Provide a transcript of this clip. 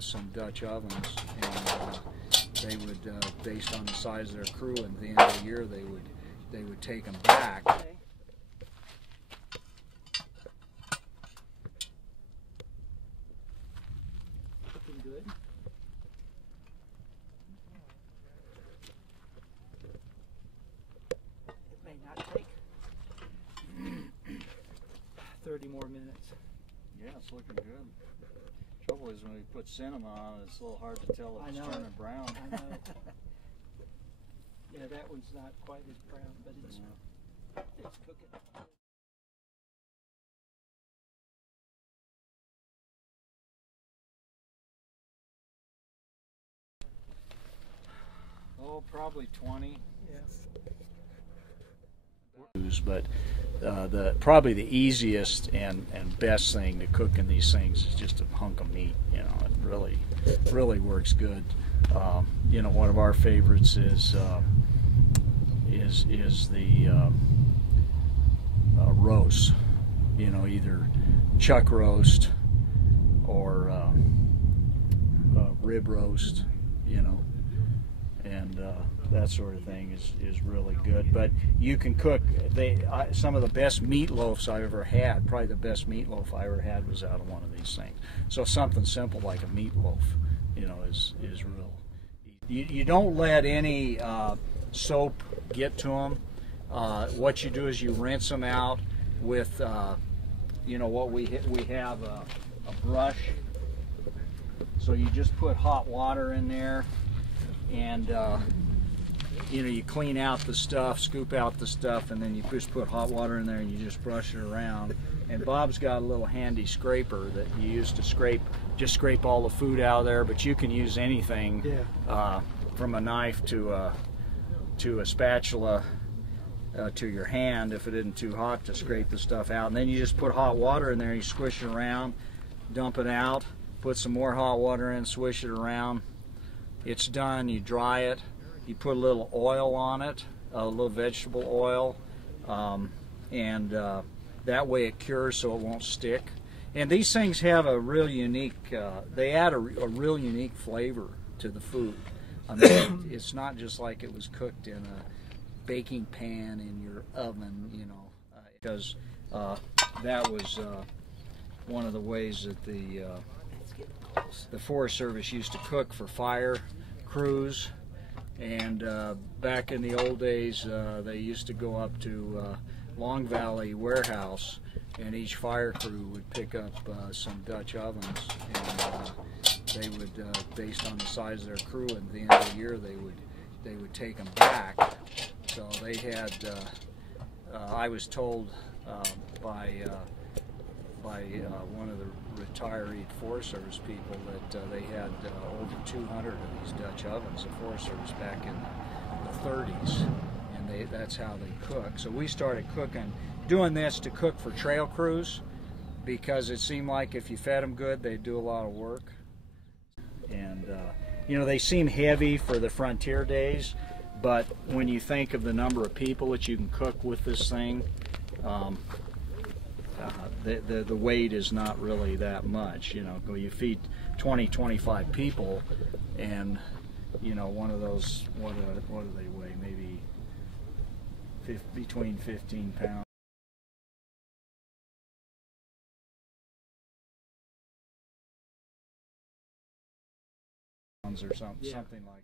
some Dutch ovens, and they would, based on the size of their crew, and at the end of the year they would take them back. Looking good. It may not take 30 more minutes. Yeah, it's looking good. Trouble is when we put cinnamon on it, it's a little hard to tell if it's turning brown. I know. Yeah, that one's not quite as brown, but it's cooking. Oh, probably 20. Yes. But probably the easiest and best thing to cook in these things is just a hunk of meat. You know, it really works good. You know, one of our favorites is the roast. You know, either chuck roast or rib roast. You know, and that sort of thing is really good. But you can cook. Some of the best meatloafs I've ever had, probably the best meatloaf I ever had, was out of one of these things. So something simple like a meatloaf, you know, is real. You don't let any soap get to them. What you do is you rinse them out with, you know, what we have a brush. So you just put hot water in there, and you know, you clean out the stuff, scoop out the stuff, and then you just put hot water in there and you just brush it around. And Bob's got a little handy scraper that you use to scrape all the food out of there, but you can use anything, from a knife to a spatula to your hand if it isn't too hot to scrape the stuff out. And then you just put hot water in there, you squish it around, dump it out, put some more hot water in, swish it around. It's done. You dry it. You put a little oil on it, a little vegetable oil, and that way it cures so it won't stick. And these things have a real unique, they add a real unique flavor to the food. I mean, it's not just like it was cooked in a baking pan in your oven, you know, because that was one of the ways that the Forest Service used to cook for fire crews. And back in the old days, they used to go up to Long Valley Warehouse, and each fire crew would pick up some Dutch ovens, and they would, based on the size of their crew, and at the end of the year, they would take them back. So they had, I was told by one of the retired Forest Service people that they had over 200 of these Dutch ovens, the Forest Service, back in the 30s, and that's how they cook. So we started doing this to cook for trail crews, because it seemed like if you fed them good, they'd do a lot of work. And you know, they seem heavy for the frontier days, but when you think of the number of people that you can cook with this thing, the weight is not really that much. You know, you feed 20-25 people, and you know, one of those, what do they weigh? Maybe between 15 pounds. Or something like